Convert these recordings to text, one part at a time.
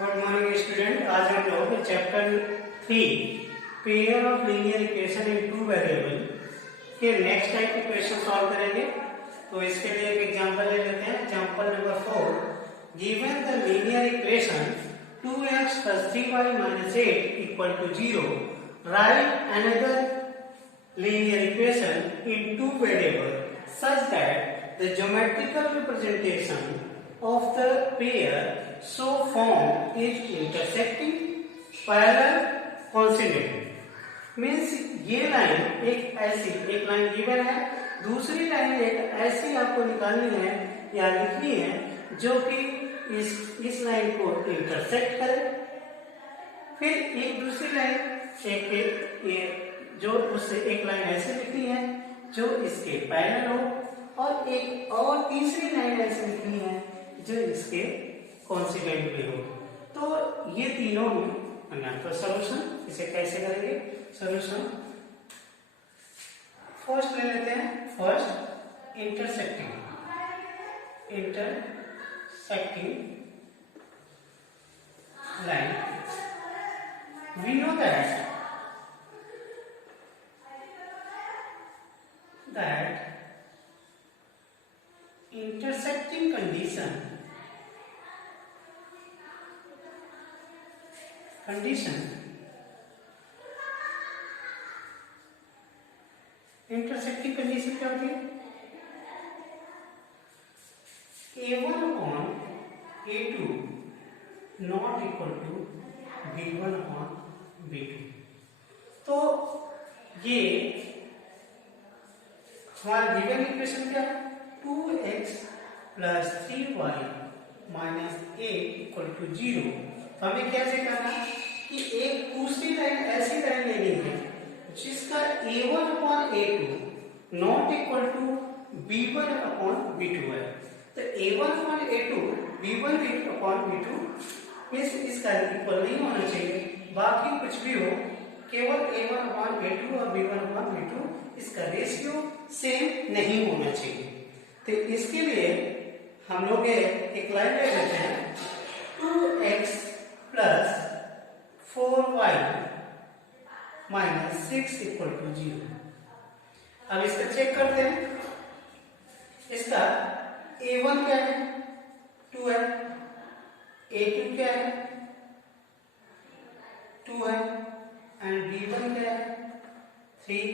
Good morning student. आज हम लोग chapter 3 pair of linear equation in two variable के नेक्स्ट टाइप के क्वेश्चन सॉल्व करेंगे। तो इसके लिए एक एग्जांपल ले लेते हैं। Example number 4, given the linear equation 2x + 3y - 8 = 0, right another linear equation in two variables such that the geometrical representation of the pair so formed is intersecting, parallel, coincident। Means ये line एक line given है, दूसरी line एक ऐसी आपको निकालनी है या लिखनी है जो कि इस लाइन को इंटरसेक्ट करे, फिर एक दूसरी लाइन जो उससे एक लाइन ऐसे लिखनी है जो इसके पैरेलल हो, और एक और तीसरी लाइन ऐसे लिखनी है जो इसके कोइंसिडेंट भी हो। तो ये तीनों तो सॉल्यूशन इसे कैसे करेंगे? सॉल्यूशन फर्स्ट ले लेते हैं। First intersecting line. We know that intersecting condition intersecting condition क्या होती है? A1 upon A2 not equal to B1 upon B2। तो ये हमारा गिवन इक्वेशन क्या है? 2x + 3y - 8 = 0। तो हमें कैसे करना है कि एक दूसरी लाइन ऐसी लाइन लेनी है जिसका a1 upon a2 not equal to b1 upon b2 है। तो a1 upon a2 b1 upon b2 means इसका इक्वल नहीं होना चाहिए, बाकी कुछ भी हो, केवल a1 upon a2 और b1 upon b2 इसका रेशियो सेम नहीं होना चाहिए। तो इसके लिए हम लोग एक लाइन ले लेते हैं, 2x + 4y - 6 = 0। अब इसका चेक करते हैं। इसका a1 क्या है? 2 है। a2 क्या है? 2 है। एंड b1 क्या है? 3।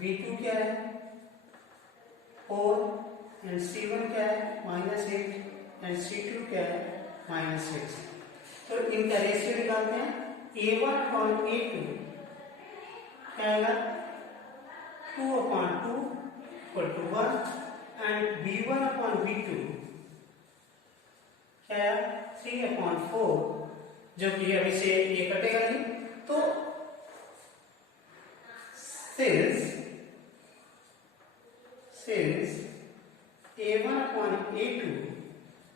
b2 क्या है? 4। एंड c1 क्या है? -8। एंड c2 क्या है? -6। तो इनका रेशियो निकालते हैं। a1 upon a2 क्या आएगा? 2 upon 2 = 1। And b1 upon b2 क्या है? 3 upon 4, जो कि अभी से ये कटेगा नहीं। तो since a1 upon a2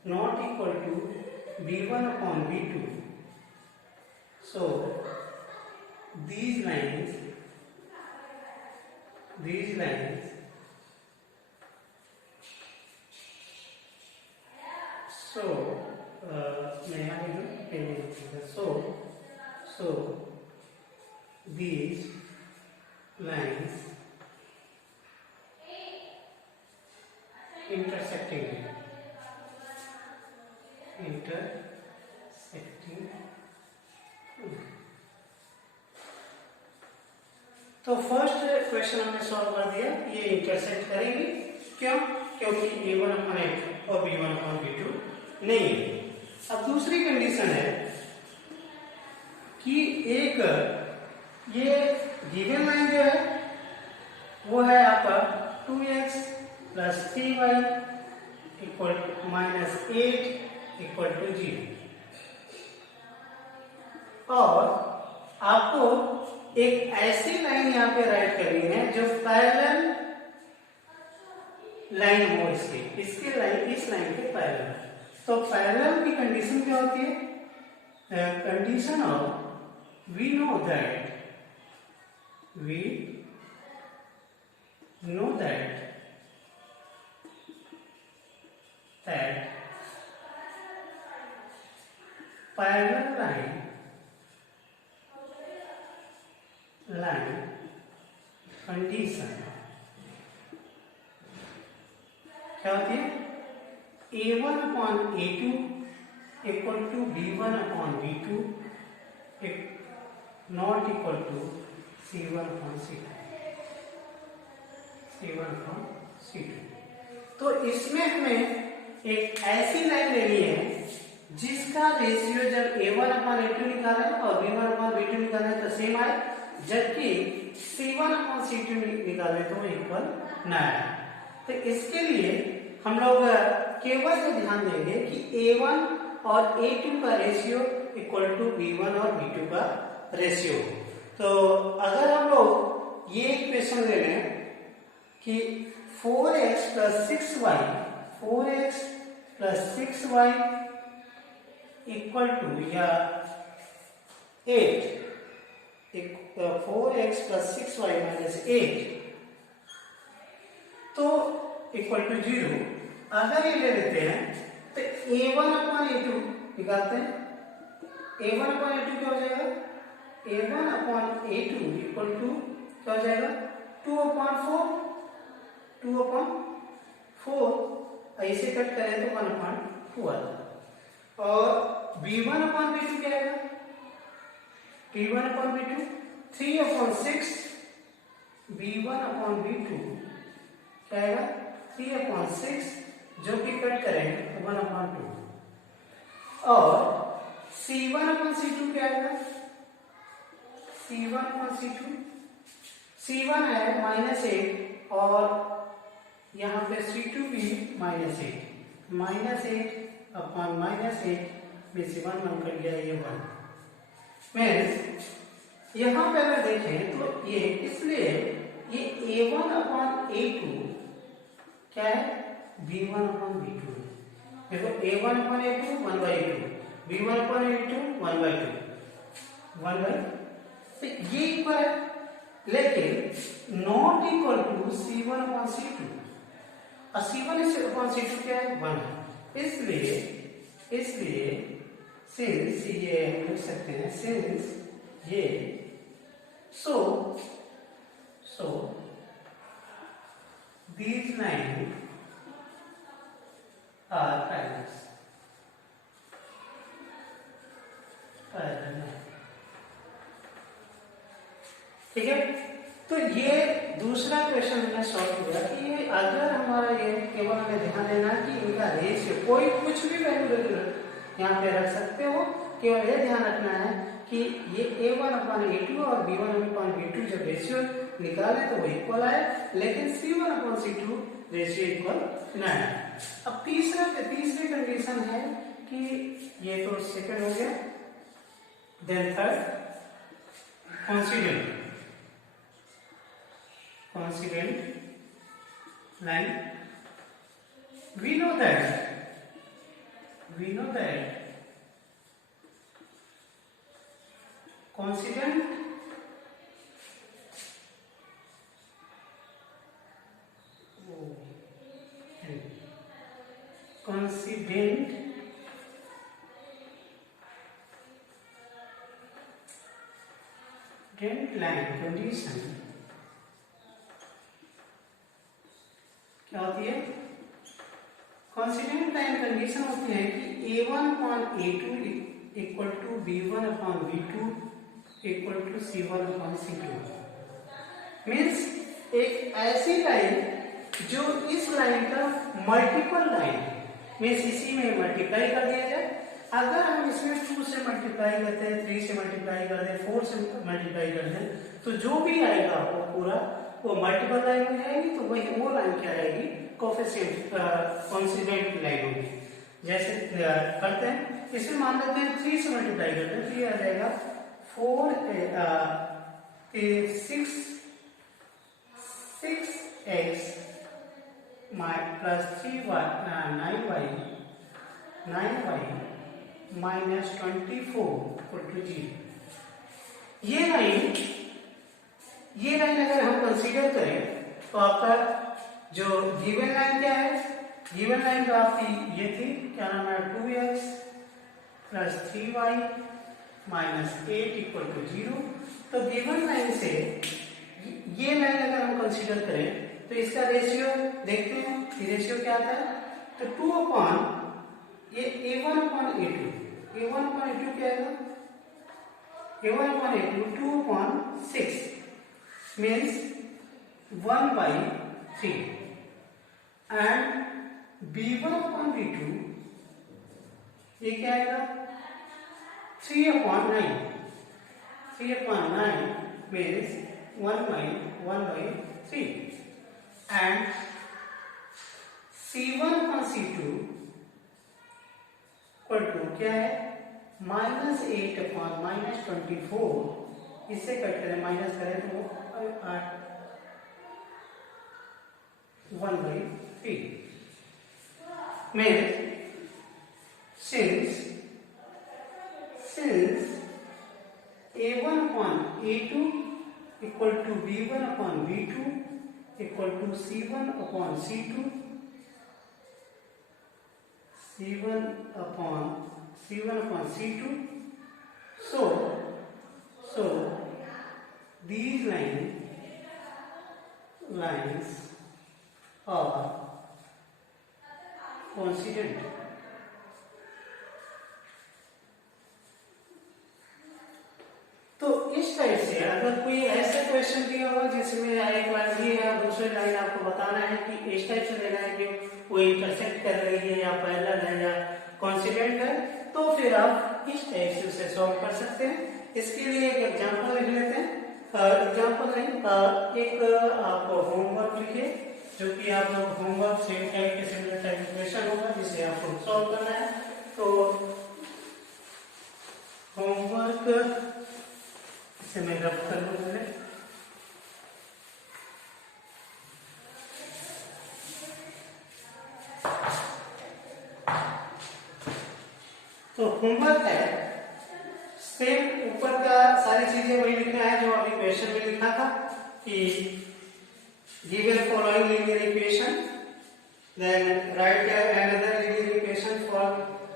not equal to b1 upon b2, so these lines so these lines intersecting तो फर्स्ट क्वेश्चन हमने सॉल्व कर दिया। ये इंटरसेक्ट करेंगे, क्यों? क्योंकि a1 upon a2 और b1 upon b2 नहीं है। अब दूसरी कंडीशन है कि एक ये गिवन लाइन जो है वो है आपका 2x + 3y - 8 = 0, और आपको एक ऐसी लाइन यहाँ पे राइट करनी है जो पैरेलल लाइन हो इसके लाइन, इस लाइन के पैरेलल। तो पैरेलल की कंडीशन क्या होती है? Condition of we know that parallel line condition क्या होती है? A1/A2 equal to B1/B2 not equal to C1/C2। तो इसमें हमें एक ऐसी लाइन लेनी है जिसका रेशियो जब A1/A2 निकालें और B1/B2 निकालें तो सेम आए, जबकि C1/C2 निकालें तो इक्वल ना आए। तो इसके लिए हम लोग केवल ये ध्यान देंगे कि A1 और A2 का रेशियो इक्वल टू B1 और B2 का रेशियो। तो अगर हम लोग ये इक्वेशन ले लें कि 4x + 6y इक्वल टू या 8, 4x + 6y - 8 तो इक्वल टू 0। अगर ये ले लेते हैं तो A1/A2 निकालते हैं। A1/A2 क्या हो जाएगा? A1/A2 इक्वल टू क्या हो जाएगा? 2/4 ऐसे कट करें तो 1/2 आ जाएगा। और B1/B2 क्या आएगा? B1/B2 3/6 B1/B2 क्या आएगा? 3/6 जो कि कट करेंगे तो 1/2। और C1/C2 क्या आएगा? C1 है -8 और यहाँ पे C2 भी -8 -8/-8 में से 1 कट गया, ये 1 मीन्स यहाँ पे अगर देखें तो ये इसलिए ये A1/A2 क्या है? B1/B2। देखो A1/A2 1/2, B1/A2 1/2 तो ये इक्वल है, लेकिन नॉट इक्वल टू C1/C2। और C1/C2 क्या है? 1 है। इसलिए सिंस ये हम लिख सकते हैं सिंस ये सो these lines are parallel। ठीक है, तो ये दूसरा क्वेश्चन हमने सॉल्व किया कि ये अगर हमारा ये केवल हमें ध्यान देना कि इनका रेशियो कोई कुछ भी वैल्यू यहाँ पे रख सकते हो, केवल ये ध्यान रखना है कि ये A1/A2 और B1/B2 जब रेशियो निकाले तो वो इक्वल आए, लेकिन C1/C2 रेशियो इक्वल ना आए। अब तीसरी कंडीशन है कि ये तो सेकंड हो गया, then third coincident line। we know that coincident line condition क्या होती है? कोइंसिडेंट लाइन कंडीशन होती है कि A1/A2 equal to B1/B2 equal to C1/C2। Means एक ऐसी लाइन जो इस लाइन का मल्टीपल लाइन मीन्स इसी में मल्टीप्लाई कर दिया जाए। अगर हम इसमें 2 से मल्टीप्लाई करते हैं, 3 से मल्टीप्लाई कर दें, 4 से मल्टीप्लाई कर दें, तो जो भी आएगा वो पूरा वो मल्टीपल लाइन हो जाएगी। तो वही वो लाइन क्या आएगी? कोएफिशिएंट कोइंसिडेंट लाइन होगी। जैसे करते हैं, इसमें मान लेते हैं 3 से मल्टीप्लाई करते हैं, 3 आ जाएगा 6x plus 3y 9y minus 24 equal to 0। ये लाइन अगर हम कंसीडर करें तो आपका जो गिवन लाइन क्या है? गिवन लाइन तो आपकी ये थी, क्या नाम है? 2x plus 3y minus 8 equal to 0। तो गिवन लाइन से ये लाइन अगर हम कंसीडर करें तो इसका रेशियो देखते हैं कि रेशियो क्या आता है। तो 2 अपॉन ये a1 upon a2, a1 upon a2 क्या आएगा, a1 upon a2 2 upon 6 means 1/3 and b1 upon b2 ये क्या आएगा 3 upon 9, 3 upon 9 means 1/3 and c1 upon c2 equal to क्या है -8 अपॉन -24। इससे कट करें, माइनस करें तो 1/3 means since a1 upon a2 equal to b1 upon b2 equal to c1 upon c2, c1 upon c2, so these lines are coincident। तो इस type से अगर कोई ऐसा क्वेश्चन दिया हुआ जिसमें एक लाइन दी है और दूसरी लाइन आपको बताना है कि इस टाइप से लेना है कि वो इंटरसेक्ट कर रही है या पैरेलल है या कोइंसिडेंट है, तो फिर आप इस टाइप से उसे सॉल्व कर सकते हैं। इसके लिए एक एग्जांपल लिख लेते हैं। एग्जांपल नहीं, एक आप होमवर्क लिखिए जो कि आप लोग होमवर्क सेम टाइप के सिमिलर टाइप क्वेश्चन होगा जिसे आपको सॉल्व करना है। तो होमवर्क से मैं रब कर लूँ पहले। तो होमवर्क है सेम ऊपर का सारी चीजें वही लिखना है जो अभी क्वेश्चन में लिखा था कि given following linear equation, then write another linear equation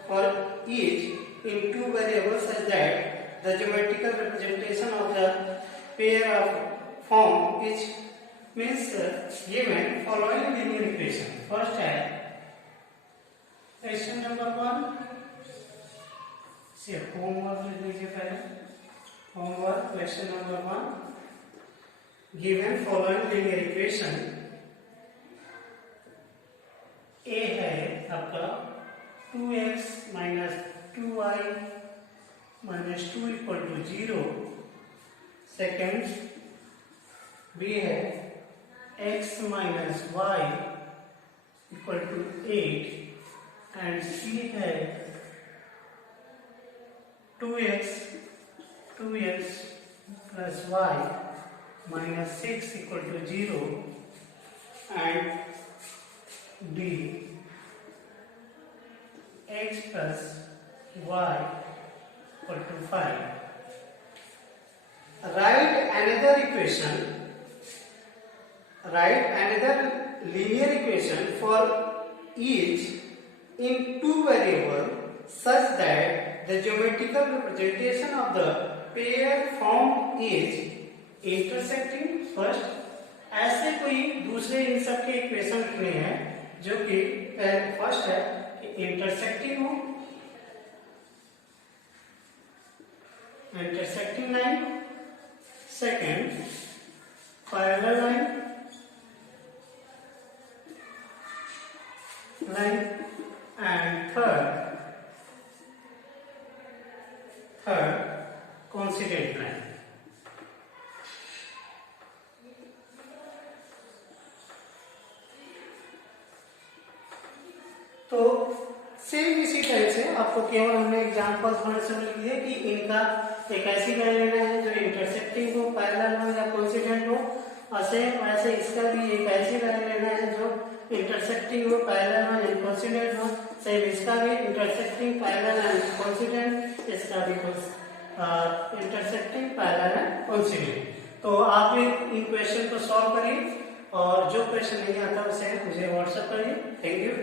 for each in two variables such that the geometrical representation of the pair of form is means given following linear equation। first है question number 1 से homework लिख लीजिए पहले। Homework question number 1 given following linear equation। a है आपका 2x minus 2y minus 2 equal to 0। Second b है x minus y equal to 8 and c है 2x plus y minus 6 equal to 0 and d x plus y equal to 5। write another linear equation for each in two variable such that the geometrical representation of the pair formed is intersecting। first ऐसे कोई दूसरे इन सब के equation लिखने हैं जो कि first है कि इंटरसेक्टिंग हो, intersecting line, second parallel line and third coincident line। तो सेम इसी टाइप से आपको केवल हमने एग्जांपल थोड़े से लिख दिए कि इनका एक ऐसी लाइन लेना है जो इंटरसेक्टिंग हो, पैरेलल हो या कोइंसिडेंट हो, और सेम वैसे इसका भी एक ऐसी लाइन लेना है जो इंटरसेक्टिंग हो, पैरेलल हो या कोइंसिडेंट हो। सेम इसका भी इंटरसेक्टिंग, पैरेलल एंड कोइंसिडेंट, इसका भी इंटरसेक्टिंग, पैरेलल एंड कोइंसिडेंट। तो आप इन क्वेश्चन को सॉल्व करिए और जो क्वेश्चन नहीं आता उसे मुझे व्हाट्सएप करिए। Thank you.